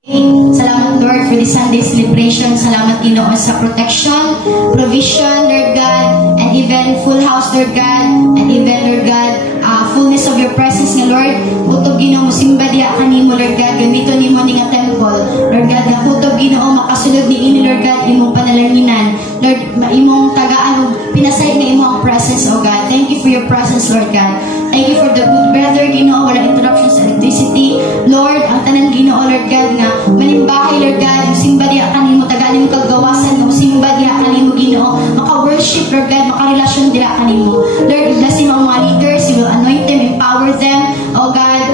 Salamat Lord for this Sunday celebration. Salamat Ginoo sa protection, provision, Lord God, and even full house, Lord God, and even, Lord God, fullness of your presence nga Lord. Kutob Ginoo mo simba diha kanimo, Lord God, gamito nimo ni nga temple, Lord God, nga kutob Ginoo makasulod ni ini, Lord God, imong panalanginan, Lord, imong tagaan pinasay nga imong presence, oh God. Thank you for your presence, Lord God. Thank you for the good weather, Ginoo, wala interruptions sa electricity, Lord, ang tanan Ginoo, Lord God, nga malimbahay, Lord God, yung simba diha kanimo, tagaan nimo kagawasan mo, simba diha kanimo, Ginoo, maka-worship, Lord God, maka-relasyon diha kanimo, Lord, bless mo ang mga leaders, you will anoint them, empower them, oh God,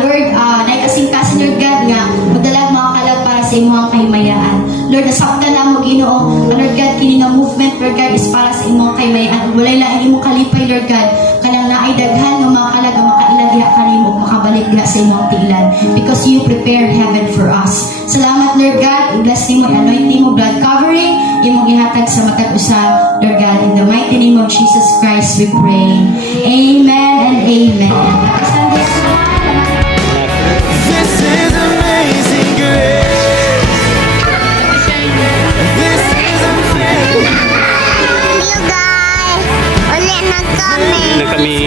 Lord, naikasingkasin, Lord God, nga madalag mga kalag para sa imong kahimayaan, Lord, nasaktan na mo, Ginoo, Lord God, kini nga movement, Lord God, is para sa imong kahimayaan, walay lang imong kalipay, Lord God, kanang naay daghan ng mga kalag ang makailag diha kanimo, makabalik diha sa imong tiilan, because you prepare heaven for us. Salamat, Lord God, bless nimo, anointing mo, blood covering, imong ihatag sa matag usa, Lord God, in the mighty name of Jesus Christ we pray. Amen and amen. This is amazing grace. This is amazing. You guys, ulit na kami. Ulit na kami.